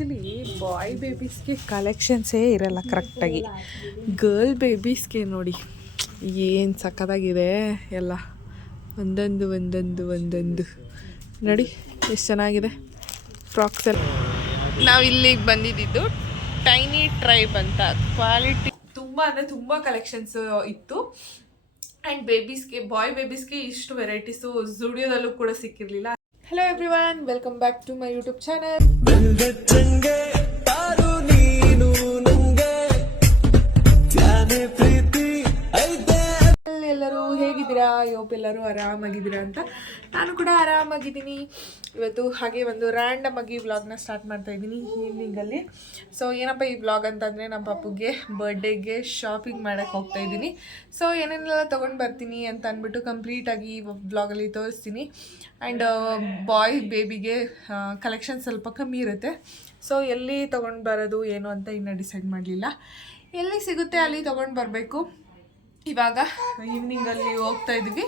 Actually ಬಾಯ್ ಬೇಬೀಸ್ಗೆ ಕಲೆಕ್ಷನ್ಸೇ ಇರಲ್ಲ ಕರೆಕ್ಟಾಗಿ. Girl ಬೇಬೀಸ್ಗೆ ನೋಡಿ ಏನು ಸಕ್ಕತ್ತಾಗಿದೆ ಎಲ್ಲ, ಒಂದೊಂದು ನೋಡಿ ಎಷ್ಟು ಚೆನ್ನಾಗಿದೆ ಫ್ರಾಕ್ಸ್ ಎಲ್ಲ. ನಾವು ಇಲ್ಲಿಗೆ ಬಂದಿದ್ದು ಟೈನಿ ಟ್ರೈಬ್ ಅಂತ. ಕ್ವಾಲಿಟಿ ತುಂಬ ಅಂದರೆ ತುಂಬ ಕಲೆಕ್ಷನ್ಸ್ ಇತ್ತು. ಆ್ಯಂಡ್ ಬೇಬೀಸ್ಗೆ, ಬಾಯ್ ಬೇಬೀಸ್ಗೆ ಇಷ್ಟು ವೆರೈಟೀಸು ಝುಡಿಯೋದಲ್ಲೂ ಕೂಡ ಸಿಕ್ಕಿರಲಿಲ್ಲ. Hello everyone, welcome back to my YouTube channel. ಎಲ್ಲರೂ ಹೇಗಿದ್ದೀರಾ? ಎಲ್ಲರೂ ಆರಾಮಾಗಿದ್ದೀರಾ ಅಂತ ನಾನು ಕೂಡ ಆರಾಮಾಗಿದ್ದೀನಿ. ಇವತ್ತು ಹಾಗೆ ಒಂದು ರ್ಯಾಂಡಮ್ ಆಗಿ ವ್ಲಾಗ್ನ ಸ್ಟಾರ್ಟ್ ಮಾಡ್ತಾ ಇದ್ದೀನಿ ಈವ್ನಿಂಗಲ್ಲಿ. ಸೊ ಏನಪ್ಪ ಈ ವ್ಲಾಗ್ ಅಂತಂದರೆ, ನಮ್ಮ ಪಾಪುಗೆ ಬರ್ಡೇಗೆ ಶಾಪಿಂಗ್ ಮಾಡೋಕ್ಕೆ ಹೋಗ್ತಾ ಇದ್ದೀನಿ. ಸೊ ಏನೇನೆಲ್ಲ ತೊಗೊಂಡು ಬರ್ತೀನಿ ಅಂತ ಅಂದ್ಬಿಟ್ಟು ಕಂಪ್ಲೀಟಾಗಿ ಈ ವ್ಲಾಗಲ್ಲಿ ತೋರಿಸ್ತೀನಿ. ಆ್ಯಂಡ್ ಬಾಯ್ ಬೇಬಿಗೆ ಕಲೆಕ್ಷನ್ ಸ್ವಲ್ಪ ಕಮ್ಮಿ ಇರುತ್ತೆ. ಸೊ ಎಲ್ಲಿ ತೊಗೊಂಡು ಬರೋದು ಏನು ಅಂತ ಇನ್ನೂ ಡಿಸೈಡ್ ಮಾಡಲಿಲ್ಲ. ಎಲ್ಲಿ ಸಿಗುತ್ತೆ ಅಲ್ಲಿ ತೊಗೊಂಡು ಬರಬೇಕು. ಇವಾಗ ಈವ್ನಿಂಗಲ್ಲಿ ಹೋಗ್ತಾ ಇದ್ವಿ.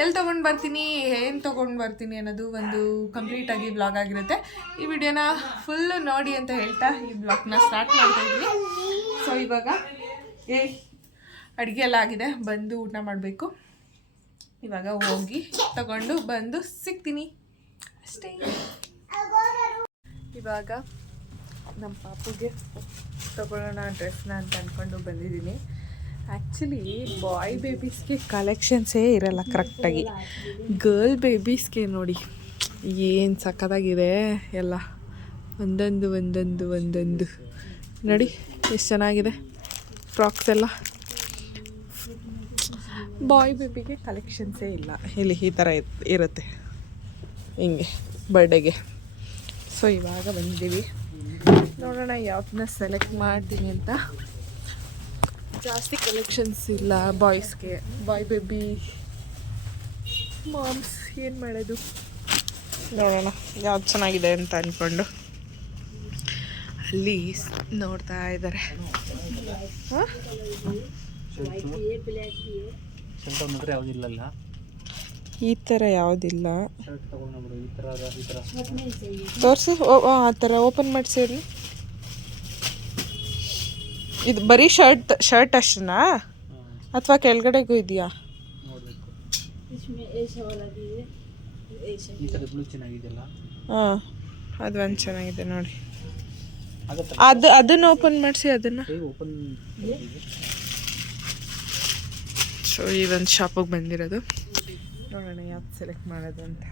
ಎಲ್ಲಿ ತೊಗೊಂಡು ಬರ್ತೀನಿ, ಏನು ತೊಗೊಂಡು ಬರ್ತೀನಿ ಅನ್ನೋದು ಒಂದು ಕಂಪ್ಲೀಟಾಗಿ ವ್ಲಾಗ್ ಆಗಿರುತ್ತೆ. ಈ ವಿಡಿಯೋನ ಫುಲ್ಲು ನೋಡಿ ಅಂತ ಹೇಳ್ತಾ ಈ ವ್ಲಾಗ್ನ ಸ್ಟಾರ್ಟ್ ಮಾಡ್ತಾ ಇದ್ವಿ. ಸೊ ಇವಾಗ ಅಡುಗೆ ಎಲ್ಲ ಆಗಿದೆ, ಬಂದು ಊಟ ಮಾಡಬೇಕು. ಇವಾಗ ಹೋಗಿ ತಗೊಂಡು ಬಂದು ಸಿಗ್ತೀನಿ ಅಷ್ಟೇ. ಇವಾಗ ನಮ್ಮ ಪಾಪುಗೆ ತಗೊಳ್ಳೋಣ ಡ್ರೆಸ್ನ ಅಂತ ಅಂದ್ಕೊಂಡು ಬಂದಿದ್ದೀನಿ. ಆ್ಯಕ್ಚುಲಿ ಬಾಯ್ ಬೇಬೀಸ್ಗೆ ಕಲೆಕ್ಷನ್ಸೇ ಇರಲ್ಲ ಕರೆಕ್ಟಾಗಿ. ಗರ್ಲ್ ಬೇಬೀಸ್ಗೆ ನೋಡಿ ಏನು ಸಕ್ಕತ್ತಾಗಿದೆ ಎಲ್ಲ, ಒಂದೊಂದು ನೋಡಿ ಎಷ್ಟು ಚೆನ್ನಾಗಿದೆ ಫ್ರಾಕ್ಸ್ ಎಲ್ಲ. ಬಾಯ್ ಬೇಬಿಗೆ ಕಲೆಕ್ಷನ್ಸೇ ಇಲ್ಲ. ಇಲ್ಲಿ ಈ ಥರ ಇರುತ್ತೆ ಹಿಂಗೆ ಬರ್ಡೇಗೆ. ಸೊ ಇವಾಗ ಬಂದಿದ್ದೀವಿ, ನೋಡೋಣ ಯಾವತ್ತನ್ನ ಸೆಲೆಕ್ಟ್ ಮಾಡ್ತೀನಿ ಅಂತ. ಜಾಸ್ತಿ ಕಲೆಕ್ಷನ್ಸ್ ಇಲ್ಲ ಬಾಯ್ಸ್ಗೆ. ಬಾಯ್ ಬೇಬಿ ಮಾಮ್ಸ್ ಏನು ಮಾಡೋದು, ನೋಡೋಣ ಯಾವ್ದು ಚೆನ್ನಾಗಿದೆ ಅಂತ ಅಂದ್ಕೊಂಡು ಅಲ್ಲಿ ನೋಡ್ತಾ ಇದ್ದಾರೆ. ಈ ಥರ ಯಾವುದಿಲ್ಲ, ತೋರಿಸಿ ಆ ಥರ ಓಪನ್ ಮಾಡಿಸಿ. ಅಲ್ಲಿ ಇದು ಬರೀ ಶರ್ಟ್ ಅಷ್ಟನಾ ಅಥವಾ ಕೆಳಗಡೆಗೂ ಇದೆಯಾ? ಹಾಂ, ಅದು ಒಂದು ಚೆನ್ನಾಗಿದೆ ನೋಡಿ. ಅದನ್ನು ಓಪನ್ ಮಾಡಿಸಿ ಅದನ್ನು. ಸೊ ಈ ಒಂದು ಶಾಪಿಗೆ ಬಂದಿರೋದು, ನೋಡೋಣ ಯಾವ್ದು ಸೆಲೆಕ್ಟ್ ಮಾಡೋದು ಅಂತ.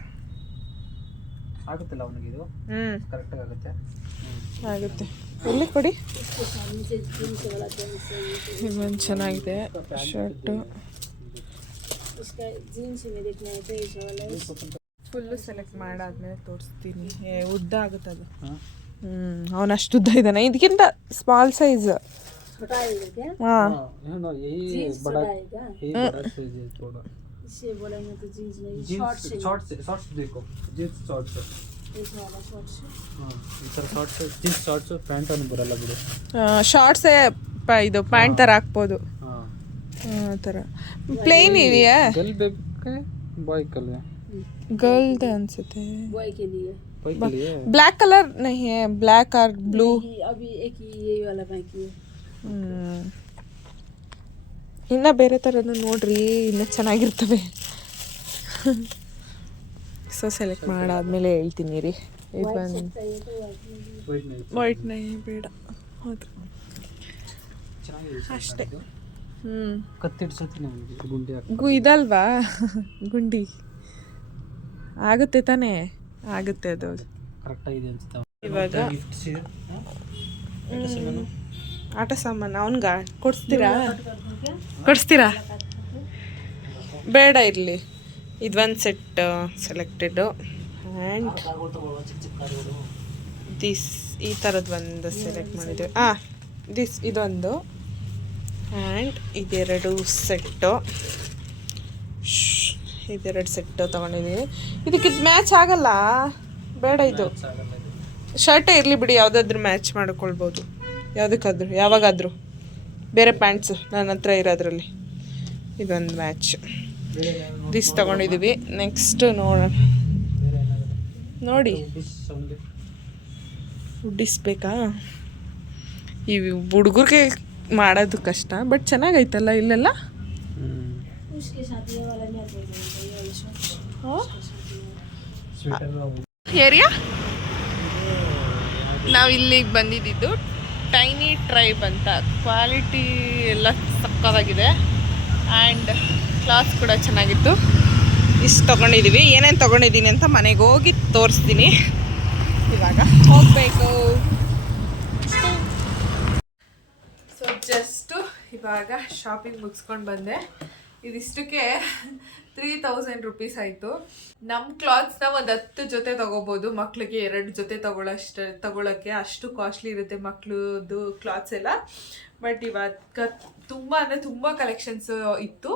ಆಗುತ್ತಲ್ಲ ಅವನಿಗೆ ಇದು? ಕರೆಕ್ಟಾಗಿ ಆಗುತ್ತೆ. ಆಗುತ್ತೆ. ಎಲ್ಲಿ ಕೊಡಿ. ಇದೊಂದು ಚೆನ್ನಾಗಿದೆ ಶರ್ಟು. ಫುಲ್ಲು ಸೆಲೆಕ್ಟ್ ಮಾಡಾದ್ಮೇಲೆ ತೋರಿಸ್ತೀನಿ. ಉದ್ದ ಆಗುತ್ತೆ ಅದು. ಅವನಷ್ಟು ಉದ್ದ ಇದ್ದಾನೆ, ಇದಕ್ಕಿಂತ ಸ್ಮಾಲ್ ಸೈಜ್. ಹಾಂ, ಶಾರ್ಟ್ಸೇ ಇದು ಪ್ಯಾಂಟ್ ಥರ ಹಾಕ್ಬೋದು. ಆ ಥರ ಪ್ಲೇನ್ ಇದೆಯಾ? गर्ल अनसते ब्लैक कलर नहीं है, ब्लैक और ब्लू. अभी एक ये वाला बाकी है. ಇನ್ನು ಬೇರೆ ಥರದ್ದು ನೋಡ್ರಿ, ಇನ್ನೂ ಚೆನ್ನಾಗಿರ್ತವೆ. ಸೊ ಸೆಲೆಕ್ಟ್ ಮಾಡಾದ್ಮೇಲೆ ಹೇಳ್ತೀನಿ ರೀ. ಇದು ಬಂದು ವೈಟ್ ನೈ ಬೇಡ. ಹೌದು ಅಷ್ಟೇ. ಇದಲ್ವಾ ಗುಂಡಿ? ಆಗುತ್ತೆ ತಾನೇ? ಆಗುತ್ತೆ ಅದು. ಇವಾಗ ಆಟ ಸಾಮಾನು ಅವನ್ಗ ಕೊಡಿಸ್ತೀರಾ? ಬೇಡ ಇರಲಿ. ಇದೊಂದು ಸೆಟ್ ಸೆಲೆಕ್ಟೆಡು. ಆ್ಯಂಡ್ ಈ ಥರದ್ದು ಒಂದು ಸೆಲೆಕ್ಟ್ ಮಾಡಿದ್ದೀವಿ. ಇದೊಂದು ಆ್ಯಂಡ್ ಇದೆರಡು ಸೆಟ್ಟು ತೊಗೊಂಡಿದ್ದೀವಿ. ಇದಕ್ಕೆ ಮ್ಯಾಚ್ ಆಗಲ್ಲ, ಬೇಡ. ಇದು ಶರ್ಟೇ ಇರಲಿ ಬಿಡಿ, ಯಾವುದಾದ್ರೂ ಮ್ಯಾಚ್ ಮಾಡ್ಕೊಳ್ಬೋದು ಯಾವುದಕ್ಕಾದ್ರೂ, ಯಾವಾಗಾದರೂ. ಬೇರೆ ಪ್ಯಾಂಟ್ಸು ನನ್ನ ಹತ್ರ ಇರೋದ್ರಲ್ಲಿ ಇದೊಂದು ಮ್ಯಾಚ್. ತೊಗೊಂಡಿದ್ದೀವಿ. ನೆಕ್ಸ್ಟ್ ನೋಡೋಣ. ನೋಡಿ ಉಡ್ಡಿಸ್ಬೇಕಾ? ಈ ಹುಡುಗರಿಗೆ ಮಾಡೋದು ಕಷ್ಟ, ಬಟ್ ಚೆನ್ನಾಗೈತಲ್ಲ ಇಲ್ಲೆಲ್ಲ. उसके साथ ये वाला नहीं आता है, ये वाला शॉर्ट ಸ್ವೆಟರ್ ಏರಿಯಾ ನಾವು ಇಲ್ಲಿಗೆ ಬಂದಿದ್ದು ಟೈನಿ ಟ್ರೈಬ್ ಅಂತ. ಕ್ವಾಲಿಟಿ ಎಲ್ಲ ಸಕ್ಕತ್ತಾಗಿದೆ ಆ್ಯಂಡ್ ಕ್ಲಾಸ್ ಕೂಡ ಚೆನ್ನಾಗಿತ್ತು. ಇಷ್ಟು ತೊಗೊಂಡಿದ್ದೀವಿ. ಏನೇನು ತೊಗೊಂಡಿದ್ದೀನಿ ಅಂತ ಮನೆಗೆ ಹೋಗಿ ತೋರಿಸ್ತೀನಿ. ಇವಾಗ ಹೋಗಬೇಕು. ಸೊ ಜಸ್ಟು ಇವಾಗ ಶಾಪಿಂಗ್ ಮುಗಿಸ್ಕೊಂಡು ಬಂದೆ. ಇದಿಷ್ಟಕ್ಕೆ 3000 ರುಪೀಸ್ ಆಯಿತು. ನಮ್ಮ ಕ್ಲಾತ್ಸ್ನ ಒಂದು 10 ಜೊತೆ ತೊಗೋಬೋದು, ಮಕ್ಳಿಗೆ 2 ಜೊತೆ ತಗೊಳ್ಳೋಕ್ಕೆ ಅಷ್ಟು ಕಾಸ್ಟ್ಲಿ ಇರುತ್ತೆ ಮಕ್ಳದ್ದು ಕ್ಲಾತ್ಸ್ ಎಲ್ಲ. ಬಟ್ ಇವಾಗ ತುಂಬ ಅಂದರೆ ತುಂಬ ಕಲೆಕ್ಷನ್ಸ್ ಇತ್ತು.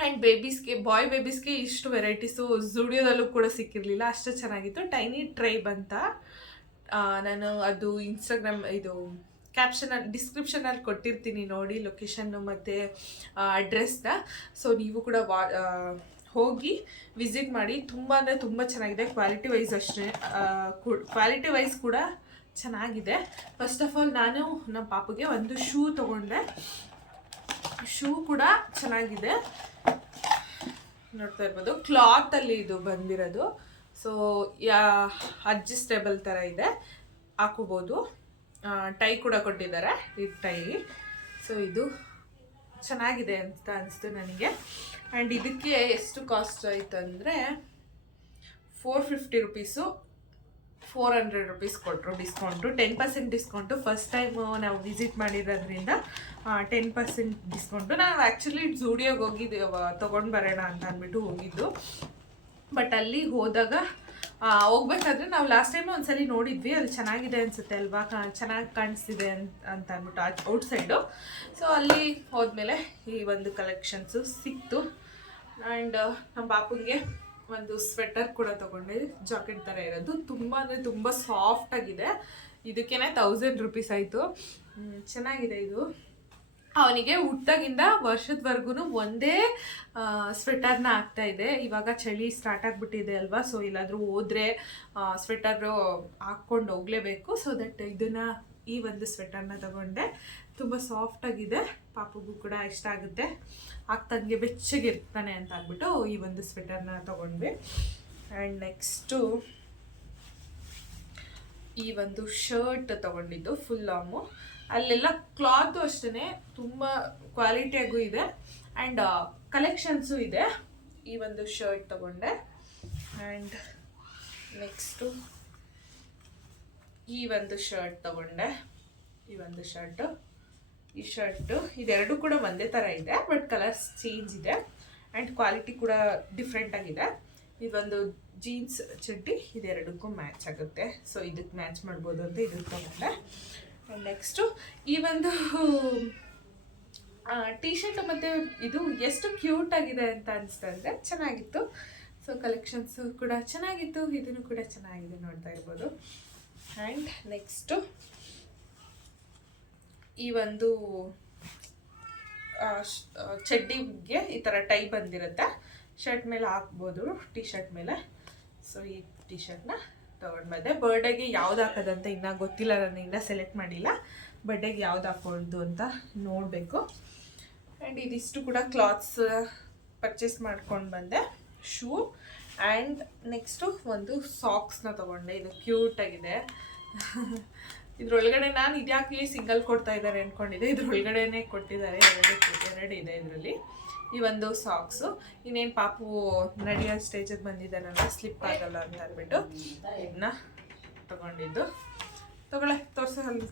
ಆ್ಯಂಡ್ ಬೇಬೀಸ್ಗೆ, ಬಾಯ್ ಬೇಬೀಸ್ಗೆ ಇಷ್ಟು ವೆರೈಟೀಸು ಝುಡಿಯೋದಲ್ಲೂ ಕೂಡ ಸಿಕ್ಕಿರಲಿಲ್ಲ, ಅಷ್ಟು ಚೆನ್ನಾಗಿತ್ತು. ಟೈನಿ ಟ್ರೈಬ್ ಅಂತ. ನಾನು ಅದು ಇನ್ಸ್ಟಾಗ್ರಾಮ್ ಇದು ಡಿಸ್ಕ್ರಿಪ್ಷನಲ್ಲಿ ಕೊಟ್ಟಿರ್ತೀನಿ ನೋಡಿ, ಲೊಕೇಶನ್ನು ಮತ್ತು ಅಡ್ರೆಸ್ನ. ಸೊ ನೀವು ಕೂಡ ಹೋಗಿ ವಿಸಿಟ್ ಮಾಡಿ. ತುಂಬ ಅಂದರೆ ತುಂಬ ಚೆನ್ನಾಗಿದೆ. ಕ್ವಾಲಿಟಿ ವೈಸ್ ಅಷ್ಟೇ, ಕ್ವಾಲಿಟಿ ವೈಸ್ ಕೂಡ ಚೆನ್ನಾಗಿದೆ. ಫಸ್ಟ್ ಆಫ್ ಆಲ್ ನಾನು ನಮ್ಮ ಪಾಪುಗೆ ಒಂದು ಶೂ ತೊಗೊಂಡೆ. ಶೂ ಕೂಡ ಚೆನ್ನಾಗಿದೆ, ನೋಡ್ತಾ ಇರ್ಬೋದು. ಕ್ಲಾತಲ್ಲಿ ಇದು ಬಂದಿರೋದು. ಸೊ ಅಡ್ಜಸ್ಟೇಬಲ್ ಥರ ಇದೆ, ಹಾಕೋಬೋದು. ಟೈ ಕೂಡ ಕೊಟ್ಟಿದ್ದಾರೆ, ಇದು ಟೈ. ಸೊ ಇದು ಚೆನ್ನಾಗಿದೆ ಅಂತ ಅನಿಸ್ತು ನನಗೆ. ಆ್ಯಂಡ್ ಇದಕ್ಕೆ ಎಷ್ಟು ಕಾಸ್ಟ್ ಆಯಿತು ಅಂದರೆ 450 ರುಪೀಸು. 400 ರುಪೀಸ್ ಕೊಟ್ಟರು ಡಿಸ್ಕೌಂಟು, 10% ಡಿಸ್ಕೌಂಟು. ಫಸ್ಟ್ ಟೈಮ್ ನಾವು ವಿಸಿಟ್ ಮಾಡಿರೋದ್ರಿಂದ 10% ಡಿಸ್ಕೌಂಟು. ನಾವು ಆ್ಯಕ್ಚುಲಿ ಝೂಡಿಯೋಗೆ ಹೋಗಿದ್ದು ತೊಗೊಂಡು ಬರೋಣ ಅಂತ ಅಂದ್ಬಿಟ್ಟು ಹೋಗಿದ್ದು. ಬಟ್ ಅಲ್ಲಿ ಹೋದಾಗ ಹೋಗ್ಬೇಕಾದ್ರೆ ನಾವು ಲಾಸ್ಟ್ ಟೈಮ್ ಒಂದ್ಸಲಿ ನೋಡಿದ್ವಿ, ಅದು ಚೆನ್ನಾಗಿದೆ ಅನಿಸುತ್ತೆ ಅಲ್ವಾ, ಚೆನ್ನಾಗಿ ಕಾಣಿಸ್ತಿದೆ ಅಂತ ಅಂದ್ಬಿಟ್ಟು ಔಟ್ಸೈಡು. ಸೊ ಅಲ್ಲಿ ಹೋದ್ಮೇಲೆ ಈ ಒಂದು ಕಲೆಕ್ಷನ್ಸು ಸಿಕ್ತು. ಆ್ಯಂಡ್ ನಮ್ಮ ಪಾಪುಗೆ ಒಂದು ಸ್ವೆಟರ್ ಕೂಡ ತೊಗೊಂಡೆ, ಜಾಕೆಟ್ ಥರ ಇರೋದು. ತುಂಬ ಅಂದರೆ ತುಂಬ ಸಾಫ್ಟಾಗಿದೆ. ಇದಕ್ಕೇ 1000 ರುಪೀಸ್ ಆಯಿತು. ಚೆನ್ನಾಗಿದೆ ಇದು. ಅವನಿಗೆ ಹುಟ್ಟಾಗಿಂದ ವರ್ಷದವರೆಗೂ ಒಂದೇ ಸ್ವೆಟರ್ನ ಹಾಕ್ತಾ ಇದೆ. ಇವಾಗ ಚಳಿ ಸ್ಟಾರ್ಟ್ ಆಗಿಬಿಟ್ಟಿದೆ ಅಲ್ವಾ, ಸೊ ಎಲ್ಲಾದರೂ ಹೋದರೆ ಸ್ವೆಟರು ಹಾಕ್ಕೊಂಡು ಹೋಗಲೇಬೇಕು. ಸೊ ದಟ್ ಈ ಒಂದು ಸ್ವೆಟರ್ನ ತಗೊಂಡೆ. ತುಂಬ ಸಾಫ್ಟಾಗಿದೆ, ಪಾಪುಗೂ ಕೂಡ ಇಷ್ಟ ಆಗುತ್ತೆ, ಆಗ್ತಂಗೆ ಬೆಚ್ಚಗಿರ್ತಾನೆ ಅಂತ ಅಂದ್ಬಿಟ್ಟು ಈ ಒಂದು ಸ್ವೆಟರ್ನ ತೊಗೊಂಡ್ವಿ. ಆ್ಯಂಡ್ ನೆಕ್ಸ್ಟು ಈ ಒಂದು ಶರ್ಟ್ ತೊಗೊಂಡಿದ್ದು ಫುಲ್ ಲಾಂಗು. ಅಲ್ಲೆಲ್ಲ ಕ್ಲಾತು ಅಷ್ಟೇ ತುಂಬ ಕ್ವಾಲಿಟಿಯಾಗೂ ಇದೆ ಆ್ಯಂಡ್ ಕಲೆಕ್ಷನ್ಸು ಇದೆ. ಈ ಒಂದು ಶರ್ಟ್ ತೊಗೊಂಡೆ. ಆ್ಯಂಡ್ ನೆಕ್ಸ್ಟು ಈ ಒಂದು ಶರ್ಟ್ ತೊಗೊಂಡೆ. ಈ ಶರ್ಟು ಇದೆರಡು ಕೂಡ ಒಂದೇ ಥರ ಇದೆ, ಬಟ್ ಕಲರ್ಸ್ ಚೇಂಜ್ ಇದೆ ಆ್ಯಂಡ್ ಕ್ವಾಲಿಟಿ ಕೂಡ ಡಿಫ್ರೆಂಟಾಗಿದೆ. ಇದೊಂದು ಜೀನ್ಸ್ ಚಡ್ಡಿ, ಇದೆರಡಕ್ಕೂ ಮ್ಯಾಚ್ ಆಗುತ್ತೆ. ಸೊ ಇದಕ್ಕೆ ಮ್ಯಾಚ್ ಮಾಡ್ಬೋದು ಅಂತ ಇದಕ್ಕೆ ತೊಗೊಂಡೆ. ನೆಕ್ಸ್ಟು ಈ ಒಂದು ಟೀ ಶರ್ಟ್ ಮತ್ತು ಇದು ಎಷ್ಟು ಕ್ಯೂಟಾಗಿದೆ ಅಂತ ಅನಿಸ್ತಾ ಇದೆ, ಚೆನ್ನಾಗಿತ್ತು. ಸೊ ಕಲೆಕ್ಷನ್ಸು ಕೂಡ ಚೆನ್ನಾಗಿತ್ತು, ಇದನ್ನು ಕೂಡ ಚೆನ್ನಾಗಿದೆ, ನೋಡ್ತಾ ಇರ್ಬೋದು. ಆ್ಯಂಡ್ ನೆಕ್ಸ್ಟು ಈ ಒಂದು ಚಡ್ಡಿಗೆ ಈ ಥರ ಟೈ ಬಂದಿರುತ್ತೆ, ಶರ್ಟ್ ಮೇಲೆ ಹಾಕ್ಬೋದು, ಟೀ ಶರ್ಟ್ ಮೇಲೆ. ಸೊ ಈ ಟೀ ಶರ್ಟ್ನ ತೊಗೊಂಡು ಬಂದೆ. ಬರ್ಡೇಗೆ ಯಾವ್ದು ಹಾಕೋದಂತ ಇನ್ನೂ ಗೊತ್ತಿಲ್ಲ, ನಾನು ಇನ್ನೂ ಸೆಲೆಕ್ಟ್ ಮಾಡಿಲ್ಲ. ಬರ್ಡೇಗೆ ಯಾವ್ದು ಹಾಕ್ಕೊಳ್ಳೋದು ಅಂತ ನೋಡಬೇಕು. ಆ್ಯಂಡ್ ಇದಿಷ್ಟು ಕೂಡ ಕ್ಲಾತ್ಸ್ ಪರ್ಚೇಸ್ ಮಾಡ್ಕೊಂಡು ಬಂದೆ. ಶೂ ಆ್ಯಂಡ್ ನೆಕ್ಸ್ಟು ಒಂದು ಸಾಕ್ಸ್ನ ತೊಗೊಂಡೆ. ಇದು ಕ್ಯೂಟಾಗಿದೆ. ಇದ್ರೊಳಗಡೆ ನಾನು ಇದ್ಯಾಕೆ ಸಿಂಗಲ್ ಕೊಡ್ತಾ ಇದ್ದಾರೆ ಅಂದ್ಕೊಂಡಿದ್ದೆ, ಇದ್ರೊಳಗಡೆನೇ ಕೊಟ್ಟಿದ್ದಾರೆ. ಎರಡು ಇದೆ ಇದರಲ್ಲಿ. ಈ ಒಂದು ಸಾಕ್ಸು. ಇನ್ನೇನು ಪಾಪು ನಡೆಯೋ ಸ್ಟೇಜಿಗೆ ಬಂದಿದ್ದಾನಲ್ಲ, ಸ್ಲಿಪ್ ಆಗಲ್ಲ ಅಂತ ಅಂದ್ಬಿಟ್ಟು ಇದನ್ನ ತೊಗೊಂಡಿದ್ದು. ತೋರಿಸಿ ಅಲ್ಲಿ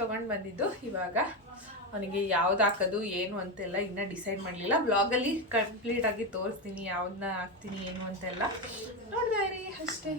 ತೊಗೊಂಡು ಬಂದಿದ್ದು. ಇವಾಗ ಅವನಿಗೆ ಯಾವ್ದು ಹಾಕೋದು ಏನು ಅಂತೆಲ್ಲ ಇನ್ನೂ ಡಿಸೈಡ್ ಮಾಡಲಿಲ್ಲ. ಬ್ಲಾಗಲ್ಲಿ ಕಂಪ್ಲೀಟಾಗಿ ತೋರಿಸ್ತೀನಿ ಯಾವ್ದನ್ನ ಹಾಕ್ತೀನಿ ಏನು ಅಂತೆಲ್ಲ, ನೋಡ್ತಾ ಇರಿ ಅಷ್ಟೇ.